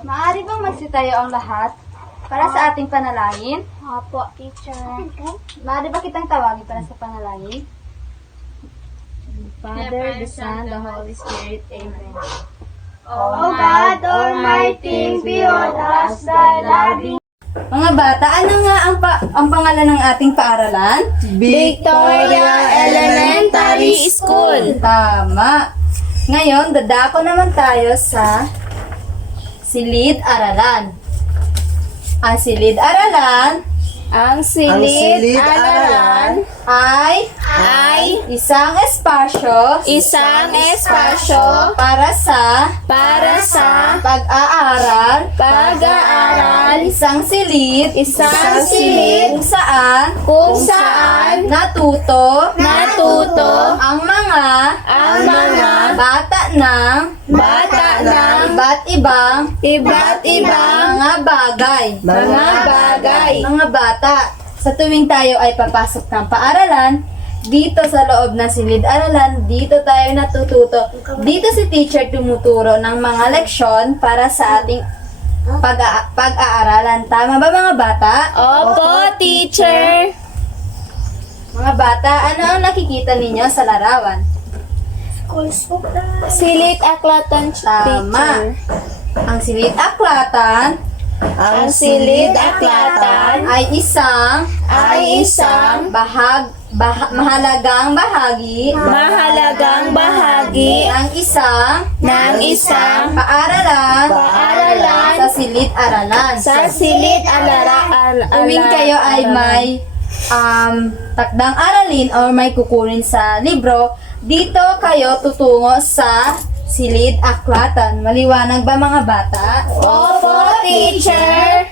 Maaari bang magsitayo ang lahat para sa ating panalangin? Opo, teacher. Maaari ba kitang tawagin para sa panalangin? Father, the Son, the Holy Spirit. Amen. O God Almighty, behold us thy loving. Mga bata, ano nga ang pangalan ng ating paaralan? Victoria Elementary School. Tama. Ngayon, dadako naman tayo sa silid-aralan. Ang silid-aralan Ang silid-aralan ay ay isang espasyo para sa pag-aaral, isang silid kung saan natuto ang mga bata ng iba't ibang mga bagay. Mga bata, sa tuwing tayo ay papasok ng paaralan, dito sa loob ng silid-aralan, dito tayo natututo. Dito si teacher tumuturo ng mga leksyon para sa ating pag-aaralan. Tama ba mga bata? Opo, teacher. Mga bata, ano ang nakikita ninyo sa larawan? Silid-aklatan, Tama. teacher. Ang silid-aklatan ay isang mahalagang bahagi ng isang paaralan sa silid-aralan. Tuwing kayo ay may takdang aralin or may kukunin sa libro, dito kayo tutungo sa silid-aklatan. Maliwanag ba mga bata? Opo, teacher.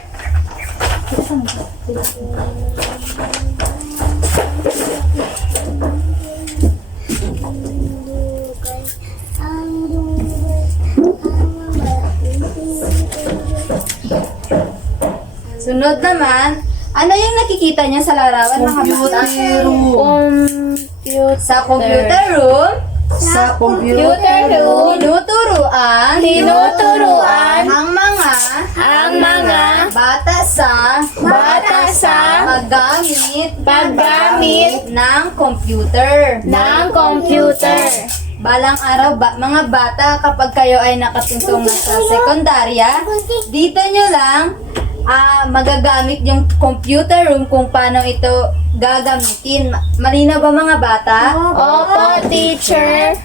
Sunod naman, ano yung nakikita niyo sa larawan mga bata? Sa computer room, tinuturuan ang mga bata sa paggamit ng computer. Balang araw, mga bata, kapag kayo ay nakatungtong na sa sekundarya, dito nyo lang magagamit yung computer room kung paano ito gagamitin. Malinaw ba mga bata? Opo, teacher.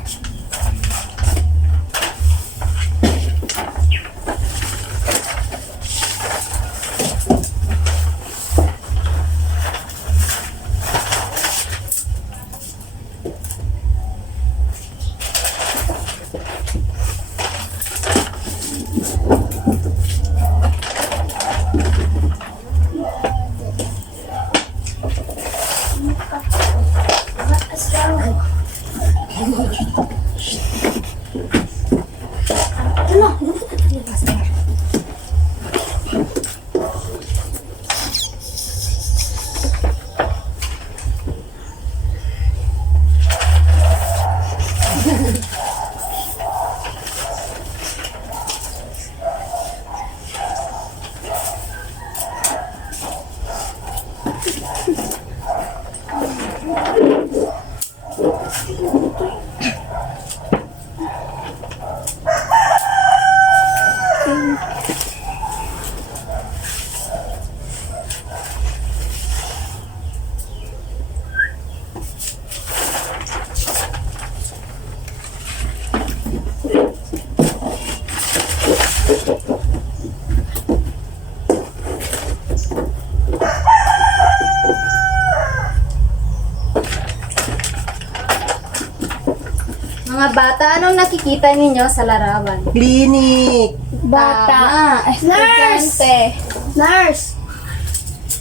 Mga bata, anong nakikita ninyo sa larawan? Klinik. Bata. Estudyante. Nurse!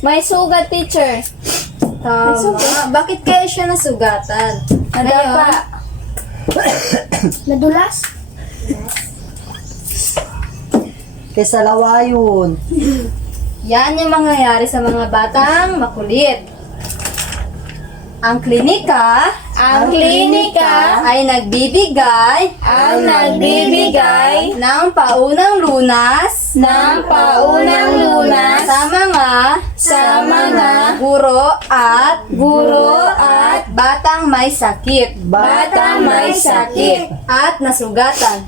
May sugat, teacher. Tama. Bakit kaya siya nasugatan? Nadapa. Nadulas? Kesa lawayon. Yan yung mangyayari sa mga batang makulit. Ang klinika ay nagbibigay ng ng paunang lunas ng paunang lunas sa mga guro at batang may sakit at nasugatan.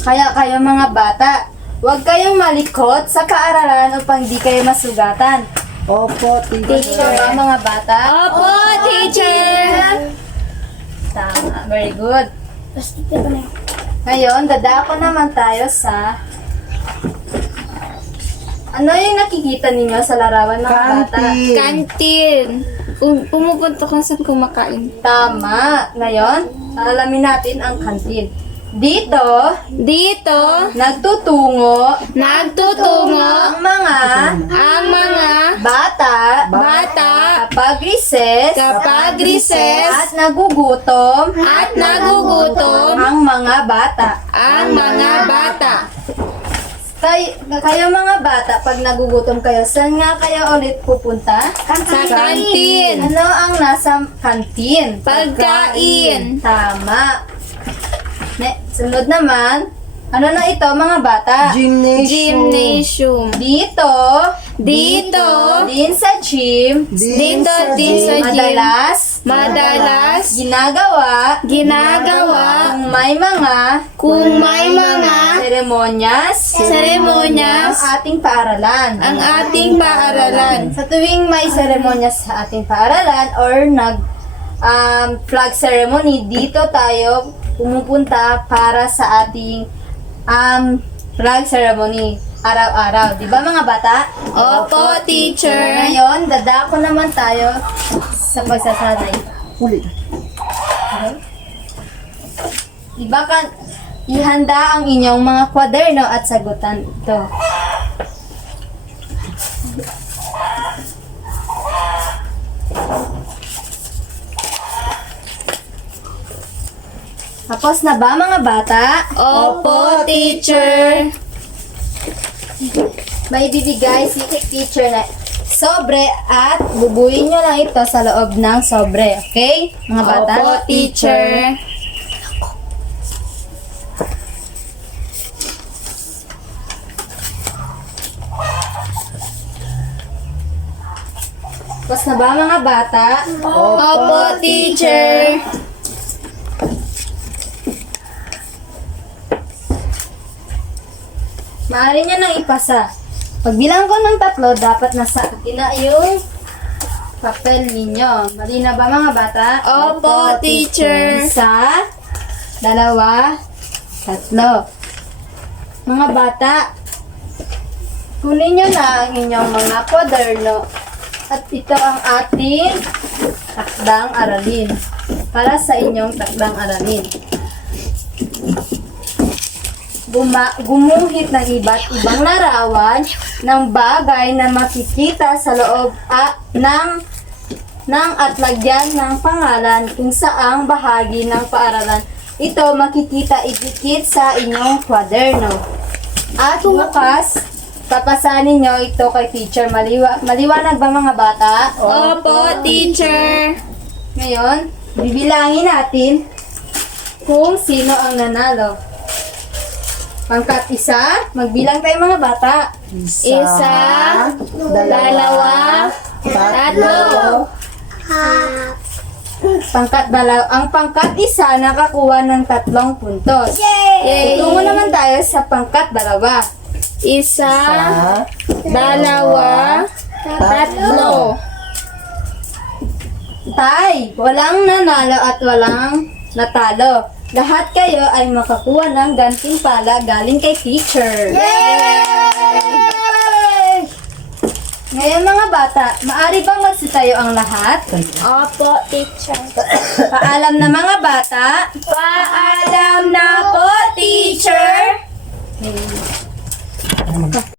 Kaya kayo mga bata, huwag kayong malikot sa paaralan upang di kayo masugatan. Opo, Teacher ba mga bata? Opo, teacher! Tama, very good. Ngayon, dadako naman tayo sa... Ano yung nakikita ninyo sa larawan mga bata? Kantin. Kantin. Pumupunta ka sa kumakain. Tama. Ngayon, alamin natin ang kantin. Dito, nagtutungo Nagtutungo ang mga bata kapag recess at nagugutom ang mga bata. Kayo mga bata, pag nagugutom kayo, saan nga kayo ulit pupunta? Sa kantin. Ano ang nasa kantin? Pagkain. Tama. Sunod naman, ano na ito mga bata? Gymnasium. Dito, din sa gym, Din sa gym. Madalas ginagawa kung may mga seremonyas ang ating paaralan. Sa tuwing may seremonyas sa ating paaralan or flag ceremony, dito tayo pumupunta para sa ating flag ceremony araw-araw. Di ba mga bata? Opo, teacher. Ngayon, dadako naman tayo sa pagsasanay. Uli. Diba ihanda ang inyong mga kwaderno at sagutan ito. Tapos na ba mga bata? Opo, teacher. May bibigay si teacher na sobre at bubuin nyo lang ito sa loob ng sobre. Okay? Mga bata? Opo, teacher. Tapos na ba mga bata? Opo, teacher. Maaari nyo nang ipasa. Pagbilang ko ng 3, dapat nasa akin na yung papel ninyo. Mali na ba mga bata? Opo, teacher. 1, 2, 3. Mga bata, kunin nyo na ang inyong mga kwaderno. At ito ang ating takdang aralin. Para sa inyong takdang aralin. Gumuhit ng iba't ibang larawan ng bagay na makikita sa loob ng at lagyan ng pangalan kung saang bahagi ng paaralan ito makikita idikit sa inyong kwaderno. At bukas, papasanin nyo ito kay teacher. Maliwanag ba mga bata? Opo, teacher. Ngayon, bibilangin natin kung sino ang nanalo. Pangkat 1, magbilang tayo mga bata. 1, 2, 3. Ang pangkat 1 nakakuha ng 3 puntos. Yay! Tungo naman tayo sa pangkat 2. 1, 2, 3. Tay, walang nanalo at walang natalo. Lahat kayo ay makakuha ng gantimpala galing kay teacher. Yay! Ngayon mga bata, maaari bang magsitayo ang lahat? Opo, teacher. Paalam na mga bata. Paalam na po, teacher. Okay.